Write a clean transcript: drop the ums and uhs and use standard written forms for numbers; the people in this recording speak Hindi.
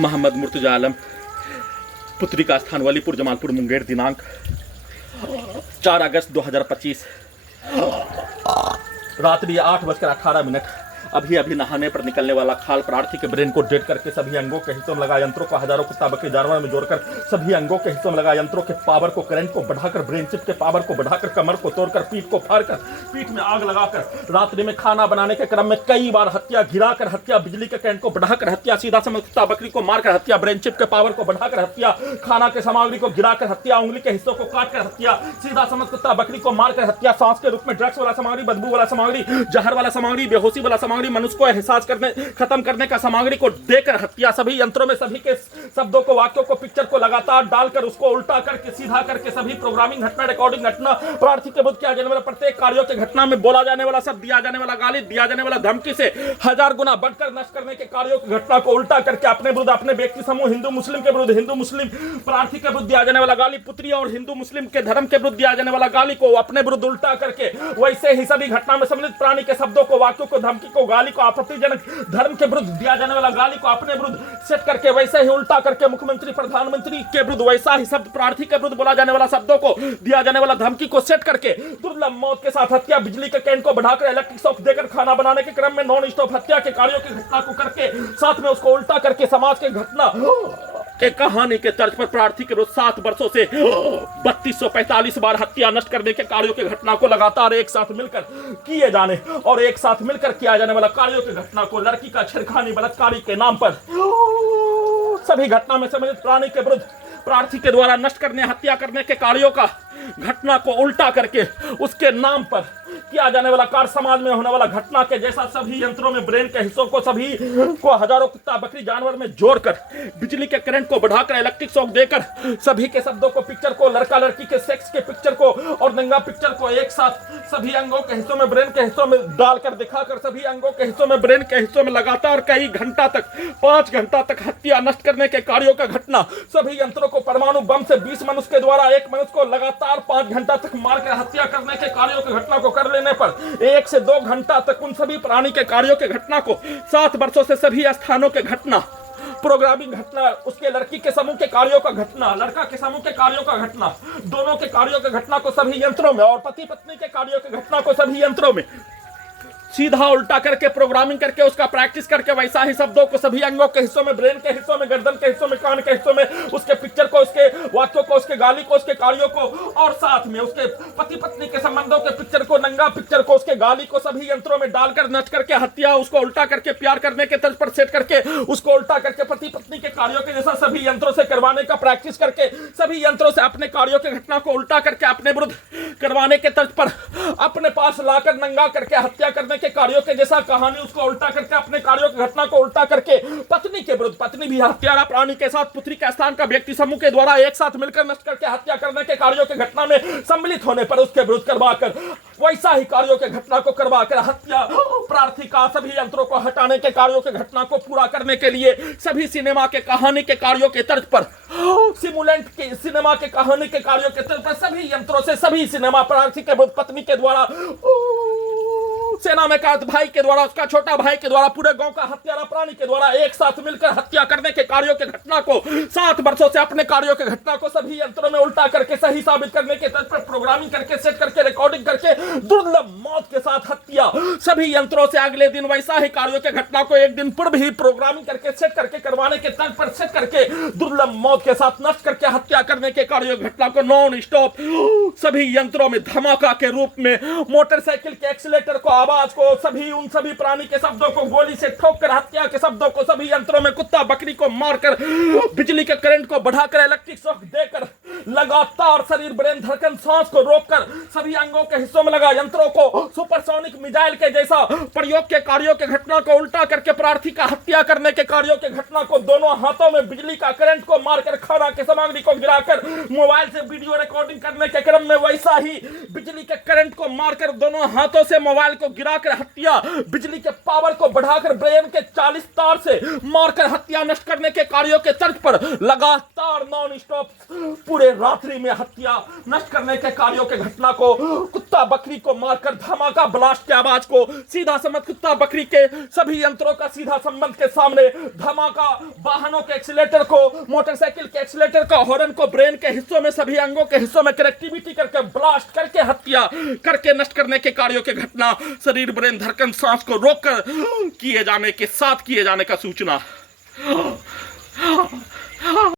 मोहम्मद मुर्तजा आलम, पुत्री का स्थान वलीपुर जमालपुर मुंगेर, दिनांक 4 अगस्त 2025, रात्रि 8:18। अभी अभी नहाने पर निकलने वाला खाल प्रार्थी के ब्रेन को डेड करके सभी अंगों के हिस्सों में लगा यंत्रों को हजारों कुत्ता बकरी जानवर में जोड़कर सभी अंगों के हिस्सों में लगा यंत्रों के पावर को, करंट को बढ़ाकर, ब्रेन चिप के पावर को बढ़ाकर, कमर को तोड़कर, पीठ को फाड़कर, पीठ में आग लगाकर, रात्रि में खाना बनाने के क्रम में कई बार हत्या, गिराकर हत्या, बिजली के करंट को बढ़ाकर हत्या, सीधा समय कुत्ता बकरी को मारकर हत्या, ब्रेन चिप के पावर को बढ़ाकर हत्या, खाना के सामग्री को गिराकर हत्या, उंगली के हिस्सों को काटकर हत्या, सीधा समय कुत्ता बकरी को मारकर हत्या, सांस के रूप में ड्रग्स वाला सामग्री, बदबू वाला सामग्री, जहर वाला सामग्री, बेहोशी वाला सामग्री, मनुष्य को एहसास खत्म करने का सामग्री को देकर हत्या, सभी यंत्रों में सभी के शब्दों को, वाक्यों को, पिक्चर को लगातार डालकर उसको उल्टा करके सीधा करके सभी प्रोग्रामिंग घटना, रिकॉर्डिंग घटना, प्रार्थी के बुद्ध किया जाने वाला प्रत्येक कार्यों के घटना में बोला जाने वाला शब्द, दिया जाने वाला गाली, दिया जाने वाला धमकी से 1000 गुना बढ़कर नष्ट करने के कार्यों की घटना को उल्टा करके अपने विरुद्ध, अपने व्यक्ति समूह हिंदू मुस्लिम के विरुद्ध, हिंदू मुस्लिम प्रार्थी के विरुद्ध दिया जाने वाला गाली, पुत्री और हिंदू मुस्लिम के धर्म के विरुद्ध दिया जाने वाला गाली को अपने विरुद्ध उल्टा करके वैसे ही सभी घटना में सम्मिलित प्राणी के शब्दों को, वाक्यों को, धमकी को, गाली को, आपत्तिजनक धर्म के विरुद्ध दिया जाने वाला गाली को अपने विरुद्ध सेट करके वैसे ही उल्टा करके मुख्यमंत्री, प्रधानमंत्री के विरुद्ध वैसा ही शब्द, प्रार्थी के विरुद्ध बोला जाने वाला शब्दों को, दिया जाने वाला धमकी को सेट करके दुर्लभ मौत के साथ हत्या, बिजली के करंट को बढ़ाकर, इलेक्ट्रिक शॉक देकर, खाना बनाने के क्रम में नॉन स्टॉप हत्या के कार्यों की घटना को करके साथ में उसको उल्टा करके समाज के घटना के कहानी के तर्ज पर प्रार्थी के रोज 7 वर्षों से 3245 बार हत्या नष्ट करने के कार्यों की घटना को लगातार एक साथ मिलकर किए जाने और एक साथ मिलकर किया जाने वाला कार्यों की घटना को लड़की का छेड़खानी, बलात्कारी के नाम पर सभी घटना में सम्मिलित प्राणी के विरुद्ध प्रार्थी के द्वारा नष्ट करने, हत्या करने के कार्यों का घटना को उल्टा करके उसके नाम पर किया जाने वाला कार्य, समाज में होने वाला घटना के जैसा सभी यंत्रों में ब्रेन के हिस्सों को सभी को हजारों कुत्ता बकरी जानवर में जोड़कर, बिजली के करंट को बढ़ाकर, इलेक्ट्रिक शॉक देकर, सभी के शब्दों को, पिक्चर को, लड़का लड़की के सेक्स के पिक्चर को और नंगा पिक्चर को एक साथ सभी अंगों के हिस्सों में, ब्रेन के हिस्सों में डालकर दिखाकर सभी अंगों के हिस्सों में, ब्रेन के हिस्सों में लगातार कई घंटा तक, 5 घंटा तक हत्या नष्ट करने के कार्यों का घटना, सभी यंत्रों को परमाणु बम से 20 मनुष्य के द्वारा एक मनुष्य को लगातार 5 घंटा तक मारकर हत्या करने के कार्यों की घटना को कर लेने पर 1 से 2 घंटा तक उन सभी प्राणी के कार्यों के घटना को 7 वर्षों से सभी स्थानों के घटना, प्रोग्रामिंग घटना, उसके लड़की के समूह के कार्यों का घटना, लड़का के समूह के कार्यों का घटना, दोनों के कार्यों के घटना को सभी यंत्रों में और पति पत्नी के कार्यों के घटना को सभी यंत्रों में सीधा उल्टा करके प्रोग्रामिंग करके उसका प्रैक्टिस करके वैसा ही शब्दों को सभी अंगों के हिस्सों में, ब्रेन के हिस्सों में, गर्दन के हिस्सों में, कान के हिस्सों में, उसके पिक्चर को, उसके वाक्यों को, उसके गाली को, उसके कार्यों को और साथ में उसके पति पत्नी के संबंधों के पिक्चर को, नंगा पिक्चर को, उसके गाली को सभी यंत्रों में डालकर नष्ट करके हत्या, उसको उल्टा करके प्यार करने के तर्ज पर सेट करके उसको उल्टा करके पति पत्नी के कार्यों के जैसा सभी यंत्रों से करवाने का प्रैक्टिस करके सभी यंत्रों से अपने कार्यों की घटना को उल्टा करके अपने विरुद्ध करवाने के तर्ज पर अपने पास लाकर नंगा करके हत्या करने के कार्यों के जैसा कहानी उसको उल्टा करके अपने कार्यों की घटना को उल्टा करके पत्नी के विरुद्ध, पत्नी भी हत्यारा प्राणी के साथ पुत्री के स्थान का व्यक्ति समूह के द्वारा एक साथ मिलकर नष्ट करके हत्या करने के कार्यों की घटना में सम्मिलित होने पर उसके विरुद्ध करवाकर वैसा ही कार्यों के घटना को करवाकर हत्या, प्रार्थी का सभी यंत्रों को हटाने के कार्यों की घटना को पूरा करने के लिए सभी सिनेमा के कहानी के कार्यों के तर्ज पर, सिमुलेंट के सिनेमा के कहानी के कार्यों के तर्ज पर सभी यंत्रों से सभी सिनेमा प्रार्थी के विरुद्ध पत्नी के द्वारा, सेना में का भाई के द्वारा, उसका छोटा भाई के द्वारा, पूरे गांव का हत्यारा प्राणी के द्वारा एक साथ मिलकर हत्या करने के कार्यों के घटना को 7 वर्षों से अपने कार्यों के घटना को सभी यंत्रों में उल्टा करके सही साबित करने के तर्ज पर प्रोग्रामिंग करके, सेट करके, रिकॉर्डिंग करके दुर्लभ मौत के साथ हत्या, सभी यंत्रों से अगले दिन वैसा ही कार्यों के घटना को एक दिन पूर्व ही प्रोग्रामिंग करके, सेट करके, करवाने के तर्ज पर सेट करके दुर्लभ मौत के साथ नष्ट करके हत्या करने के कार्यों की घटना को नॉन स्टॉप सभी यंत्रों में धमाका के रूप में, मोटरसाइकिल के एक्सीलेटर को, आवाज को, सभी उन सभी प्राणी के शब्दों को गोली से ठोककर, हत्या के शब्दों को सभी यंत्रों में कुत्ता बकरी को मारकर, बिजली के करंट को बढ़ाकर, इलेक्ट्रिक शॉक देकर, लगातार शरीर, ब्रेन, धड़कन, सांस को रोककर सभी अंगों के हिस्सों में लगा यंत्रों को सुपरसोनिक मिसाइल के जैसा प्रयोग के कार्यों के घटना को उल्टा करके प्रार्थी का हत्या करने के कार्यों के घटना को दोनों हाथों में बिजली का करंट को मारकर, खाना के सामग्री को गिराकर, मोबाइल से वीडियो रिकॉर्डिंग करने के क्रम में वैसा ही बिजली के करंट को मारकर, दोनों हाथों से मोबाइल को गिराकर हत्या, बिजली के पावर को बढ़ाकर ब्रेन के 40 तार से मारकर हत्या नष्ट करने के कार्यों के तर्ज पर लगातार नॉन स्टॉप पूरे रात्रि में हत्या नष्ट करने के कार्यों के घटना को, कुत्ता बकरी को मारकर धमाका ब्लास्ट की आवाज को, सीधा समझ कुत्ता बकरी के सभी यंत्रों का सीधा संबंध के सामने धमाका, वाहनों के एक्सीलेटर को, मोटरसाइकिल के एक्सीलेटर को, हॉर्न को ब्रेन के हिस्सों में, सभी अंगों के हिस्सों में कनेक्टिविटी करके ब्लास्ट करके हत्या करके नष्ट करने के कार्यों की घटना शरीर, ब्रेन, धड़कन, सांस को रोककर किए जाने का सूचना।